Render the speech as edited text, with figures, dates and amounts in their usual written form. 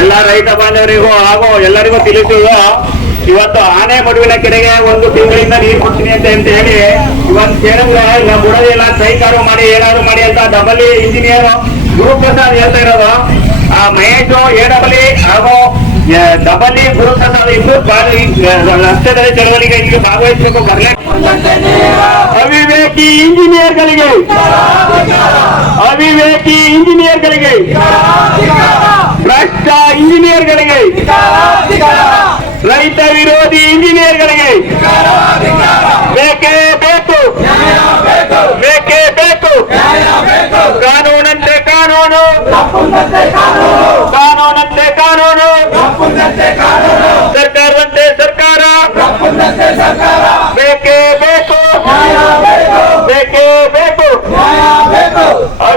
ಎಲ್ಲ ರೈತ ಬಾಂಧವರಿಗೂ ಹಾಗೂ ಎಲ್ಲರಿಗೂ ತಿಳಿಸುವುದು, ಇವತ್ತು ಆನೆ ಮಡುವಿನ ಕೆರೆಗೆ 1 ತಿಂಗಳಿಂದ ನೀರು ಕೊಡ್ತೀನಿ ಅಂತ ಹೇಳಿ ಇವತ್ತು ಸೇರಿದ್ರೆ ಇಲ್ಲ ಬಿಡೋದಿಲ್ಲ, ಸೈಕಾರು ಮಾಡಿ ಏನಾದ್ರು ಮಾಡಿ ಅಂತ ಡಬಲ್ ಇಂಜಿನಿಯರ್ ಗುರುಪ್ರಸಾದ್ ಹೇಳ್ತಾ ಇರೋದು. ಆ ಮಹೇಶ್ ಎಡಬಲಿ ಹಾಗೂ ಡಬಲ್ ಗುರುಪ್ರಸಾದ್ ಇಬ್ಬರು ರಸ್ತೆ ಚಳವಳಿಗೆ ಭಾಗವಹಿಸಬೇಕು. ಅವಿವೇಕಿ ಇಂಜಿನಿಯರ್ಗಳಿಗೆ, ಅವಿವೇಕಿ ಇಂಜಿನಿಯರ್ಗಳಿಗೆ, ಭ್ರಷ್ಟ ಇಂಜಿನಿಯರ್ಗಳಿಗೆ, ರೈತ ವಿರೋಧಿ ಇಂಜಿನಿಯರ್ಗಳಿಗೆ ಬೇಕೇ ಬೇಕು, ಬೇಕೇ ಬೇಕು. ಕಾನೂನಂತೆ ಕಾನೂನು,